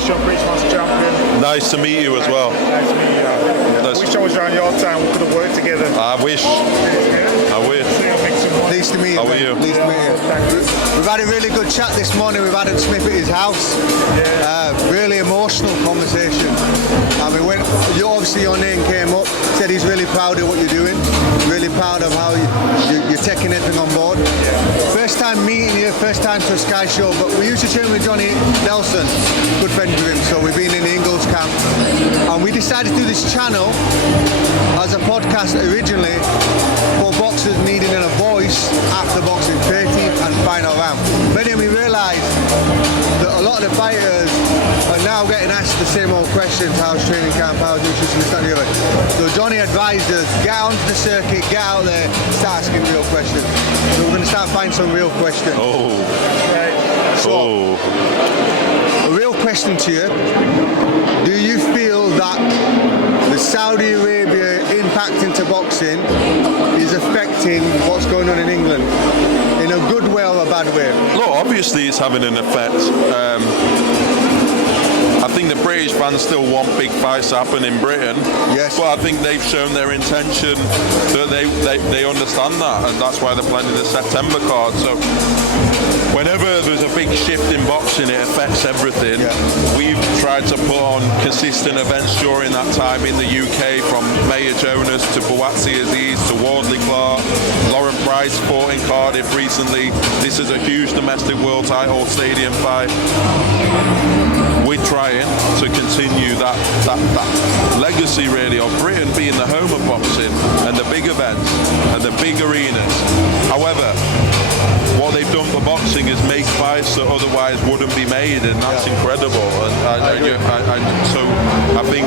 Congratulations, British Master Champion. Nice to meet you as well. Nice to meet you. I wish I was around your time. We could have worked together. I wish. I wish. Pleased to meet you. How are you? Pleased to meet you. We've had a really good chat this morning with Adam Smith at his house. Really emotional conversation. I mean, when obviously your name came up, said he's really proud of what you're doing, really proud of how you're taking everything on board. First time meeting you, first time to a Sky show, but we used to train with Johnny Nelson, good friend with him, so we've been in the Ingles camp, and we decided to do this channel as a podcast originally for boxers needing a voice after boxing 13th and final round. But then we realised that a lot of the fighters are now getting asked the same old questions: how's training camp, how's nutrition, this, that, and the other. So Johnny advised us, get onto the circuit, get out there, start asking real questions. So we're going to start finding some real questions. So, a real question to you: do you feel that the Saudi Arabia impact into boxing is affecting what's going on in England in a good way or a bad way? Look, obviously it's having an effect. I think the British fans still want big fights to happen in Britain. Yes. But I think they've shown their intention that they understand that, and that's why they're planning the September card. So whenever there's a big shift in boxing, it affects everything. Yeah. We've tried to put on consistent events during that time in the UK, from Mayor Jonas to Bouatsi Aziz to Wardley Clark. Lauren Price fought in Cardiff recently. This is a huge domestic world title stadium fight. We're trying to continue that legacy really of Britain being the home of boxing and the big events and the big arenas. However, what they've done for boxing is make fights that otherwise wouldn't be made, and that's incredible. So I think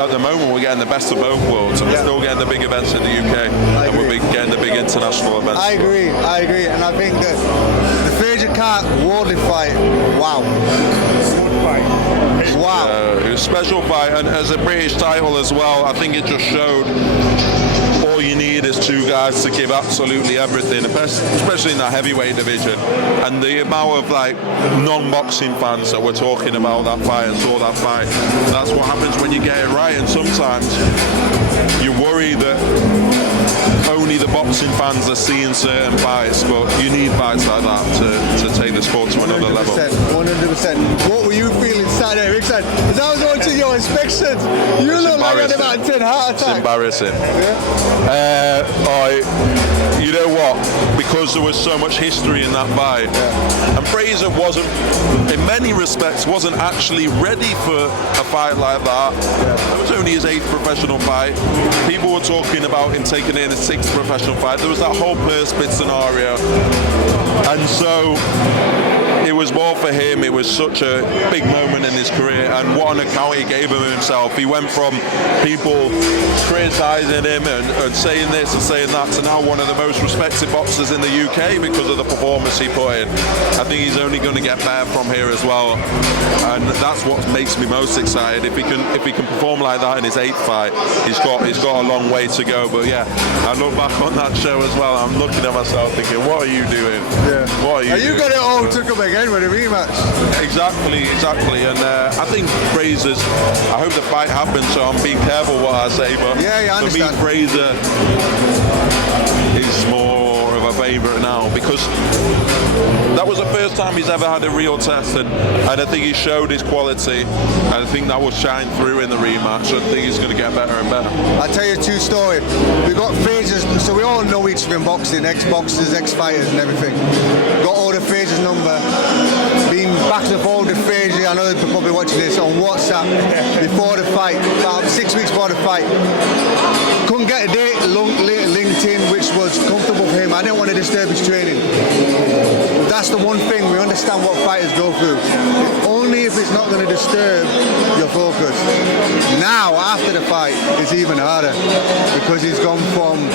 at the moment we're getting the best of both worlds, and we're still getting the big events in the UK, and we're getting the big international events. I agree, and I think that the Fraser Clark Wardley fight, wow. It was a special fight, and as a British title as well, I think it just showed all you need is two guys to give absolutely everything, especially in that heavyweight division. And the amount of non-boxing fans that were talking about that fight and saw that fight, that's what happens when you get it right. And sometimes you worry that only the boxing fans are seeing certain fights, but you need fights like that to take the sport to another 100%, level. 100%. What were you feeling Saturday, Rick? As I was watching your inspections, you look like you had about 10 heart attacks. It's embarrassing. You know what? Because there was so much history in that fight, and Fraser wasn't, in many respects, wasn't actually ready for a fight like that. It was only his 8th professional fight. People were talking about him taking in his 6th professional fight. There was that whole purse bid scenario, and so it was more for him. It was such a big moment in his career, and what an account he gave of himself. He went from people criticising him and saying this and saying that to now one of the most respected boxers in the UK because of the performance he put in. I think he's only going to get better from here as well, and that's what makes me most excited. If he can perform like that in his 8th fight, he's got a long way to go. But yeah, I look back on that show as well. I'm looking at myself thinking, what are you doing? Yeah. What are you? You got it all took up again with a rematch. Exactly. And I think Fraser's. I hope the fight happens, so I'm being careful what I say. But I understand. For me, Fraser is more of a favourite now, because that was the first time he's ever had a real test, and I think he showed his quality, and I think that will shine through in the rematch. I think he's going to get better and better. I'll tell you a true story. We got Fraser's, so we all know each other in boxing, ex-boxers, ex-fighters and everything. Got all the Fraser's number, been back and forth with Fraser. I know they're probably watching this on WhatsApp before the fight, about 6 weeks before the fight. Couldn't get a date linked in which was comfortable for him. I didn't want to disturb his training. That's the one thing, we understand what fighters go through. Only if it's not going to disturb your focus. Now, after the fight, it's even harder, because he's gone from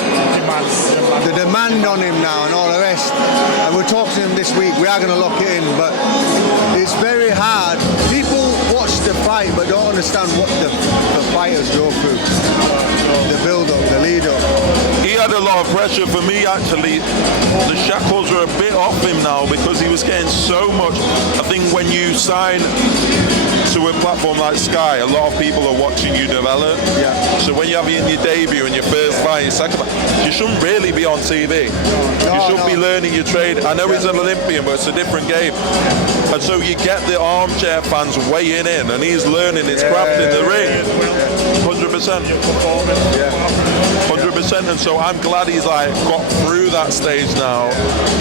the demand on him now and all the rest. And we'll talk to him this week. We are going to lock it in, but it's very hard. People watch the fight but don't understand what the fighters go through. The build-up, the lead-up. He had a lot of pressure for me, actually. The shackles are a bit off him now because he was getting so much. I think when you sign to a platform like Sky, a lot of people are watching you develop. Yeah. So when you're having your debut and your first fight, your second fight, you shouldn't really be on TV. You should be learning your trade. I know he's an Olympian, but it's a different game. And so you get the armchair fans weighing in, and he's learning his craft in the ring. 100%. 100%. And so I'm glad he's like got through that stage now,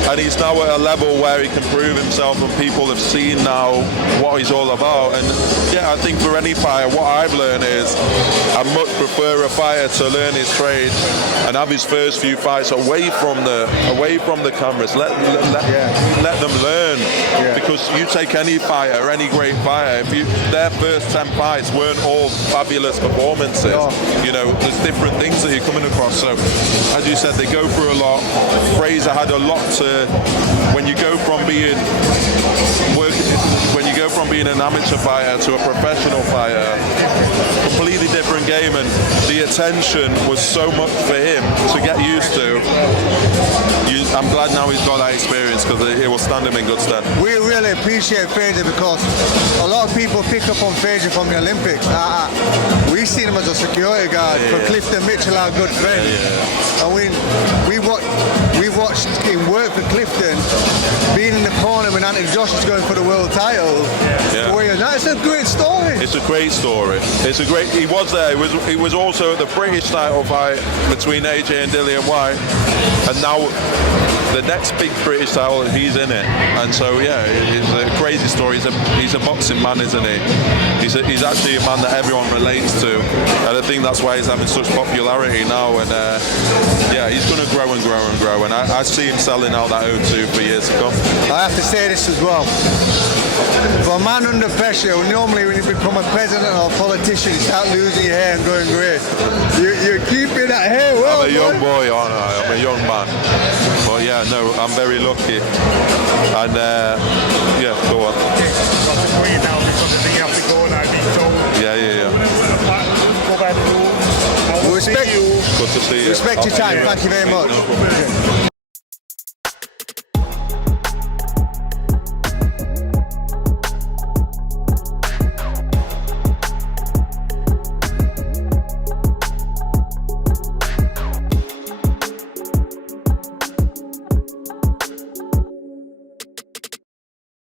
and he's now at a level where he can prove himself, and people have seen now what he's all about. And yeah, I think for any fighter, what I've learned is I much prefer a fighter to learn his trade and have his first few fights away from the cameras. Let them learn, because you take any fighter, any great fighter, if their first 10 fights weren't all fabulous performances, you know, there's different things that you're coming across. So as you said, they go through a lot. Fraser had a lot to, when you go from being an amateur fighter to a professional fighter, completely different game, and the attention was so much for him to get used to. I'm glad now he's got that experience, because it will stand him in good stead. We really appreciate Fraser, because a lot of people pick up on Fraser from the Olympics. We've seen him as a security guard for Clifton Mitchell, our good friend. And we watched him work for Clifton, being in the corner when Anthony Joshua is going for the world title. It's a great story. It's a great story. It's a great. He was there. He was also at the British title fight between AJ and Dillian White, and now the next big British title, he's in it. And so it's a crazy story. He's a boxing man, isn't he? He's actually a man that everyone relates to, and I think that's why he's having such popularity now. And he's going to grow and grow and grow. And I see him selling out that O2 for years to come. I have to say this as well. For a man under pressure, normally when you become a president or a politician, you start losing your hair and going grey. You're keeping that hair well. I'm a young boy, aren't I? I'm a young man. But no, I'm very lucky. And go on. Respect you. Good to see you. Respect your time. Thank you very much.